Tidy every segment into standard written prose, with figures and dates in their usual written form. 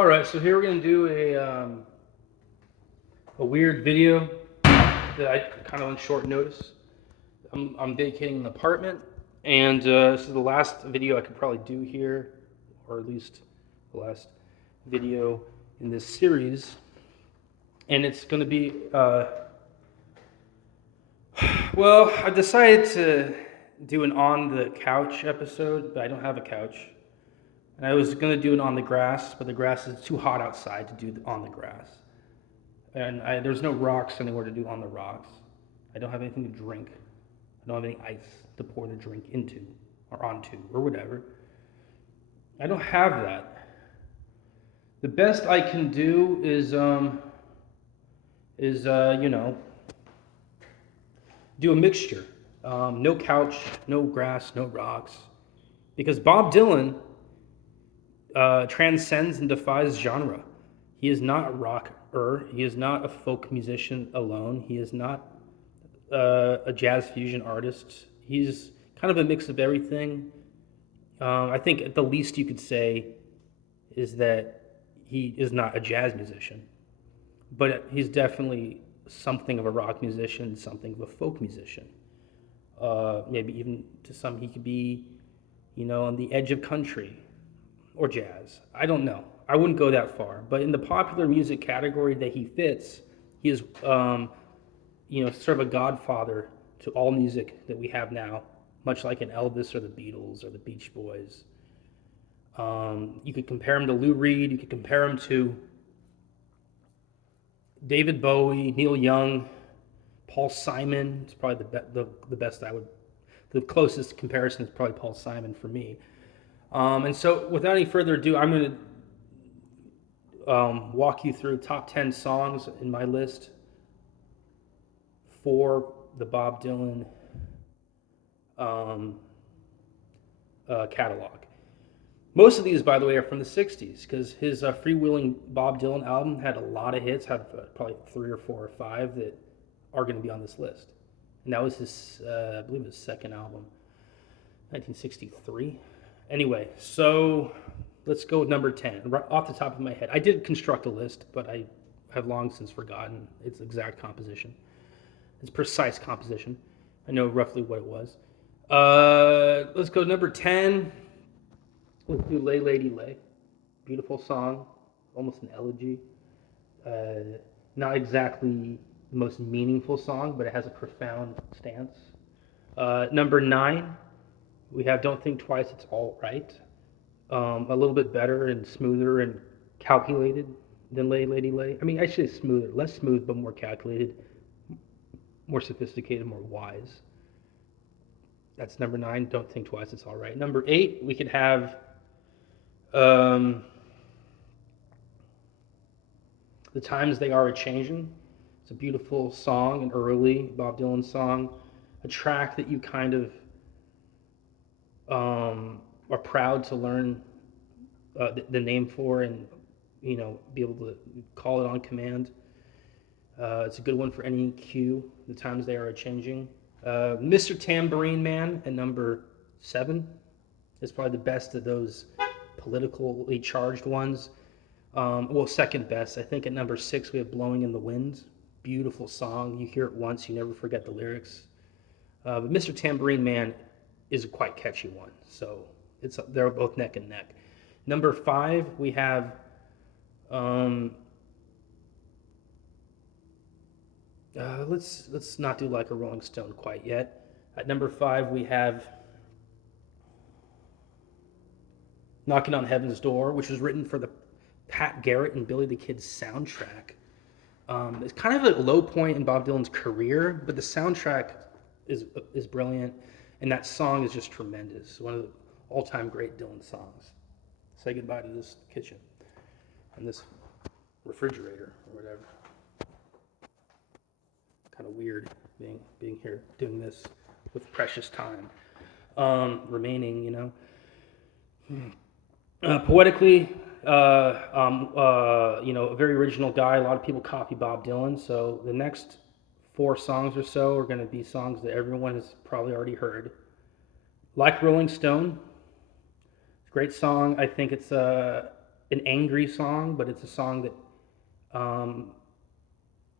All right, so here we're gonna do a weird video that I kind of on short notice. I'm vacating an apartment, and this is the last video I could probably do here, or at least the last video in this series. And it's gonna be well, I decided to do an on the couch episode, but I don't have a couch. And I was gonna do it on the grass, but the grass is too hot outside to do on the grass. And there's no rocks anywhere to do on the rocks. I don't have anything to drink. I don't have any ice to pour the drink into or onto or whatever. I don't have that. The best I can do is do a mixture. No couch, no grass, no rocks, because Bob Dylan transcends and defies genre. He is not a rocker. He is not a folk musician alone. He is not a jazz fusion artist. He's kind of a mix of everything. I think at the least you could say is that he is not a jazz musician, but he's definitely something of a rock musician, something of a folk musician. Maybe even to some he could be, on the edge of country or jazz. I don't know. I wouldn't go that far. But in the popular music category that he fits, he is, sort of a godfather to all music that we have now, much like an Elvis or the Beatles or the Beach Boys. You could compare him to Lou Reed. You could compare him to David Bowie, Neil Young, Paul Simon. It's probably the best I would. The closest comparison is probably Paul Simon for me. And so, without any further ado, I'm going to walk you through top 10 songs in my list for the Bob Dylan catalog. Most of these, by the way, are from the 60s because his Freewheeling Bob Dylan album had a lot of hits, had probably 3 or 4 or 5 that are going to be on this list. And that was his, I believe, his second album, 1963. Anyway, so let's go with number 10. Right off the top of my head, I did construct a list, but I have long since forgotten its exact composition, its precise composition. I know roughly what it was. Let's go number 10. Let's do Lay Lady Lay. Beautiful song, almost an elegy. Not exactly the most meaningful song, but it has a profound stance. Number 9, we have Don't Think Twice, It's All Right. A little bit better and smoother and calculated than Lay Lady Lay. I mean, I should say smoother, less smooth, but more calculated, more sophisticated, more wise. That's number 9. Don't Think Twice, It's All Right. Number 8, we could have The Times They Are A-Changin'. It's a beautiful song, an early Bob Dylan song, a track that you kind of are proud to learn the name for and be able to call it on command. It's a good one for any cue. The Times They Are A-Changin'. Mr. Tambourine Man at number 7 is probably the best of those politically charged ones. Well, second best. I think at number 6 we have Blowing in the Wind. Beautiful song. You hear it once, you never forget the lyrics. But Mr. Tambourine Man is a quite catchy one. So they're both neck and neck. Number 5 we have let's not do Like a Rolling Stone quite yet. At number 5 we have Knocking on Heaven's Door, which was written for the Pat Garrett and Billy the Kid's soundtrack. It's kind of a low point in Bob Dylan's career, but the soundtrack is brilliant, and that song is just tremendous. One of the all-time great Dylan songs. Say goodbye to this kitchen and this refrigerator or whatever. Kind of weird being here doing this with precious time remaining, poetically, a very original guy. A lot of people copy Bob Dylan. So the next 4 songs or so are going to be songs that everyone has probably already heard. Like Rolling Stone, it's a great song. I think it's an angry song, but it's a song that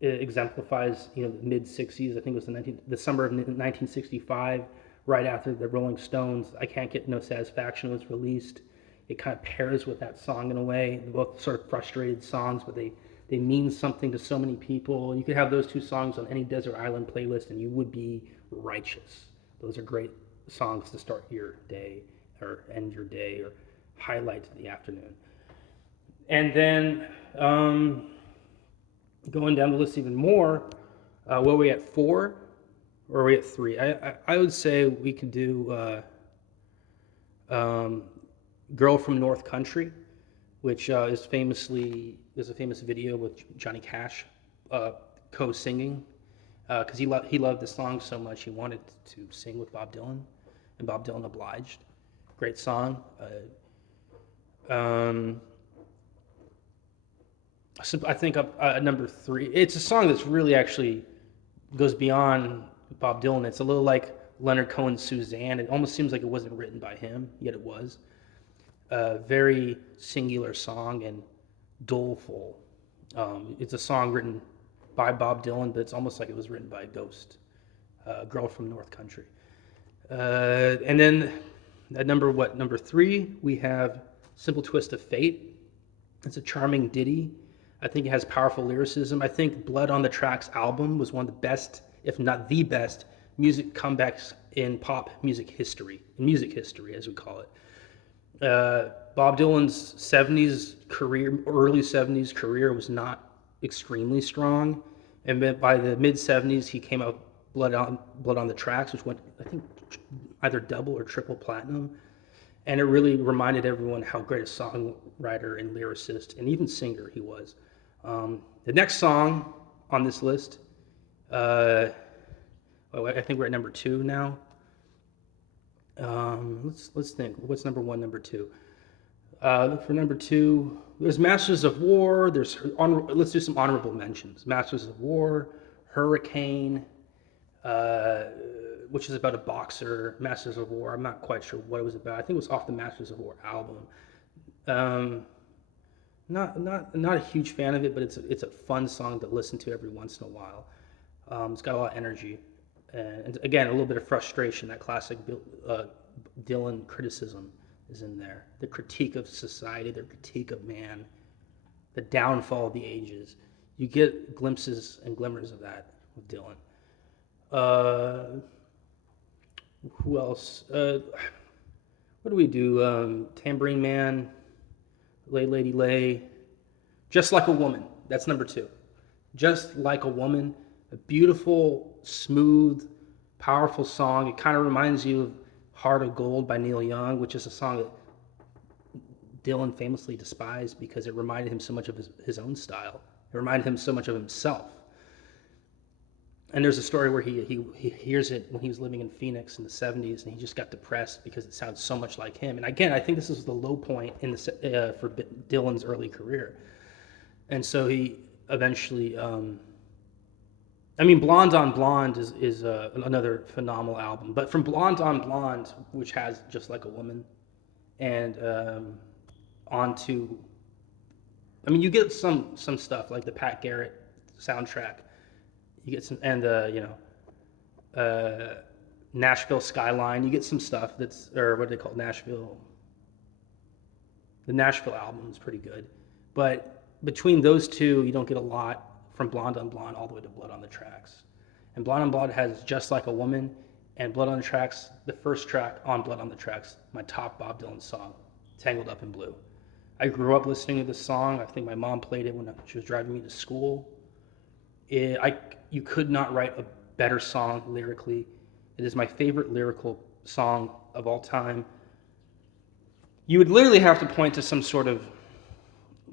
it exemplifies, the mid '60s. I think it was the summer of 1965, right after the Rolling Stones' "I Can't Get No Satisfaction" was released. It kind of pairs with that song in a way. They're both sort of frustrated songs, but they mean something to so many people. You could have those two songs on any desert island playlist, and you would be righteous. Those are great songs to start your day or end your day or highlight the afternoon. And then going down the list even more, what are we at, 4 or are we at 3? I would say we could do "Girl from North Country," which is there's a famous video with Johnny Cash co-singing because he loved the song so much he wanted to sing with Bob Dylan, and Bob Dylan obliged. Great song. Um, I think number 3. It's a song that's really actually goes beyond Bob Dylan. It's a little like Leonard Cohen's "Suzanne." It almost seems like it wasn't written by him, yet it was. A very singular song and doleful. It's a song written by Bob Dylan, but it's almost like it was written by a ghost. "Girl from North Country." And then at number 3, we have "Simple Twist of Fate." It's a charming ditty. I think it has powerful lyricism. I think "Blood on the Tracks" album was one of the best, if not the best, music comebacks in pop music history, as we call it. Bob Dylan's early 70s career was not extremely strong, and by the mid 70s he came out Blood on the Tracks, which went, I think, either double or triple platinum, and it really reminded everyone how great a songwriter and lyricist and even singer he was. The next song on this list, I think we're at number 2 now. Let's think. What's number 1, number 2? For number 2, there's "Masters of War." Let's do some honorable mentions. "Masters of War," "Hurricane," which is about a boxer. "Masters of War," I'm not quite sure what it was about. I think it was off the "Masters of War" album. Not a huge fan of it, but it's a fun song to listen to every once in a while. It's got a lot of energy, and again, a little bit of frustration. That classic Dylan criticism is in there. The critique of society, the critique of man, the downfall of the ages. You get glimpses and glimmers of that with Dylan. Who else? What do we do? "Tambourine Man," "Lay Lady Lay," "Just Like a Woman." That's number 2. "Just Like a Woman," a beautiful, smooth, powerful song. It kind of reminds you of "Heart of Gold" by Neil Young, which is a song that Dylan famously despised because it reminded him so much of his own style. It reminded him so much of himself. And there's a story where he hears it when he was living in Phoenix in the 70s, and he just got depressed because it sounds so much like him. And again, I think this is the low point for Dylan's early career. And so he eventually, "Blonde on Blonde" is another phenomenal album. But from "Blonde on Blonde," which has "Just Like a Woman," and on to, you get some stuff like the Pat Garrett soundtrack. You get some, and Nashville Skyline. You get some stuff or what do they call it? The Nashville album is pretty good, but between those two, you don't get a lot from "Blonde on Blonde" all the way to "Blood on the Tracks." And "Blonde on Blonde" has "Just Like a Woman," and "Blood on the Tracks," the first track on "Blood on the Tracks," my top Bob Dylan song, "Tangled Up in Blue." I grew up listening to this song. I think my mom played it when she was driving me to school. You could not write a better song lyrically. It is my favorite lyrical song of all time. You would literally have to point to some sort of,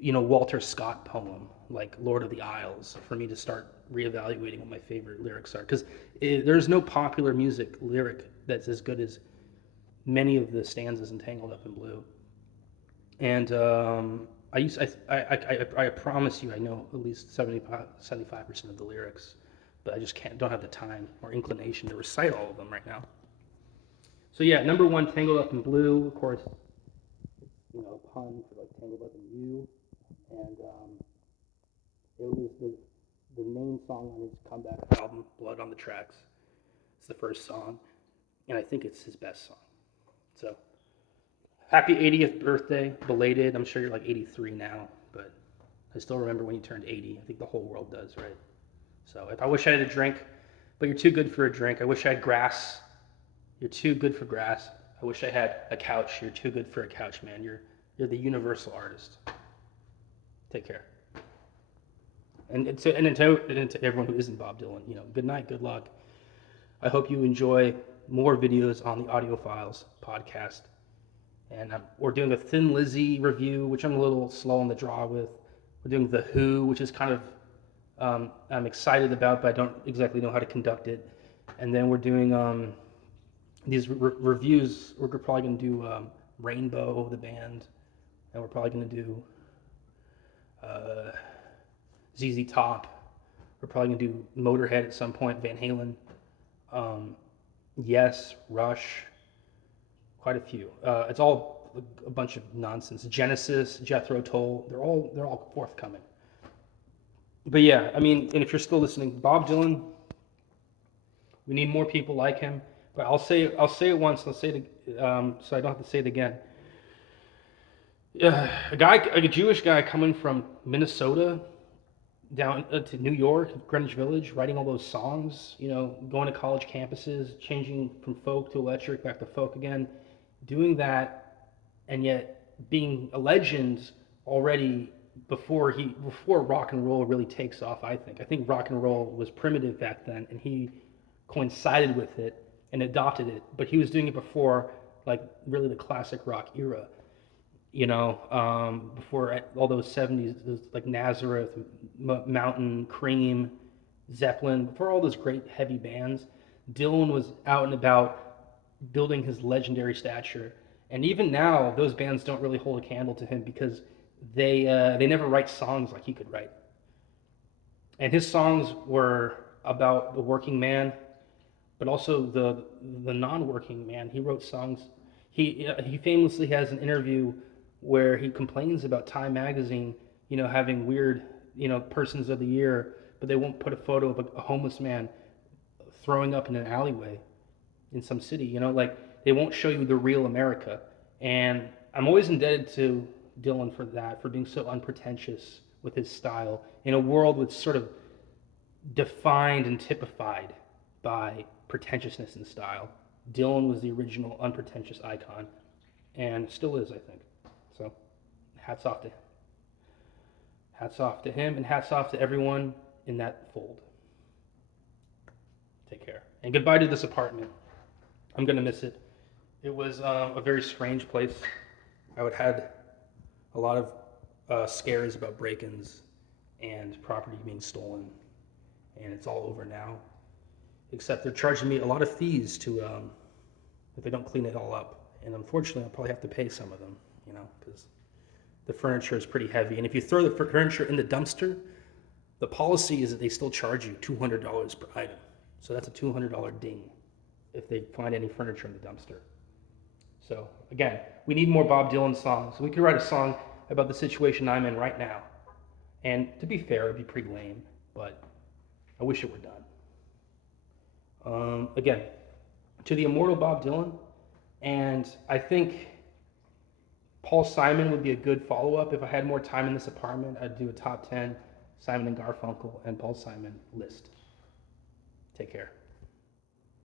Walter Scott poem like "Lord of the Isles" for me to start reevaluating what my favorite lyrics are. Because there's no popular music lyric that's as good as many of the stanzas in "Tangled Up in Blue." And I promise you I know at least 75% of the lyrics, but I just don't have the time or inclination to recite all of them right now. So yeah, number 1, "Tangled Up in Blue," of course. pun for like Tangled Up in You, and it was the main song on his comeback album, Blood on the Tracks. It's the first song, and I think it's his best song. So, happy 80th birthday, belated. I'm sure you're like 83 now, but I still remember when you turned 80. I think the whole world does, right? So, if I wish I had a drink, but you're too good for a drink. I wish I had grass. You're too good for grass. I wish I had a couch. You're too good for a couch, man. You're the universal artist. Take care. And to everyone who isn't Bob Dylan, good night, good luck. I hope you enjoy more videos on the Audiophiles podcast. And we're doing a Thin Lizzy review, which I'm a little slow on the draw with. We're doing The Who, which is kind of I'm excited about, but I don't exactly know how to conduct it. And then we're doing these reviews. We're probably going to do Rainbow, the band, and we're probably going to do ZZ Top. We're probably going to do Motorhead at some point, Van Halen. Yes, Rush, quite a few. It's all a bunch of nonsense. Genesis, Jethro Tull, they're all forthcoming. But yeah, I mean, and if you're still listening, Bob Dylan, we need more people like him. But I'll say it once. I'll say it so I don't have to say it again. A Jewish guy coming from Minnesota down to New York, Greenwich Village, writing all those songs, going to college campuses, changing from folk to electric, back to folk again, doing that, and yet being a legend already before rock and roll really takes off. I think rock and roll was primitive back then, and he coincided with it and adopted it, but he was doing it before, like, really the classic rock era. Before all those 70s, like Nazareth, Mountain, Cream, Zeppelin, before all those great heavy bands, Dylan was out and about building his legendary stature. And even now, those bands don't really hold a candle to him because they never write songs like he could write. And his songs were about the working man, but also the non-working man. He wrote songs. He famously has an interview where he complains about Time magazine, having weird, persons of the year, but they won't put a photo of a homeless man throwing up in an alleyway in some city, like they won't show you the real America. And I'm always indebted to Dylan for that, for being so unpretentious with his style in a world that's sort of defined and typified by pretentiousness in style. Dylan was the original unpretentious icon, and still is, I think. So, hats off to him. Hats off to him, and hats off to everyone in that fold. Take care. And goodbye to this apartment. I'm going to miss it. It was a very strange place. I had a lot of scares about break-ins and property being stolen, and it's all over now. Except they're charging me a lot of fees to if they don't clean it all up. And unfortunately, I'll probably have to pay some of them, because the furniture is pretty heavy. And if you throw the furniture in the dumpster, the policy is that they still charge you $200 per item. So that's a $200 ding if they find any furniture in the dumpster. So again, we need more Bob Dylan songs. We could write a song about the situation I'm in right now. And to be fair, it'd be pretty lame, but I wish it were done. Again, to the immortal Bob Dylan, and I think Paul Simon would be a good follow-up. If I had more time in this apartment, I'd do a top 10 Simon and Garfunkel and Paul Simon list. Take care.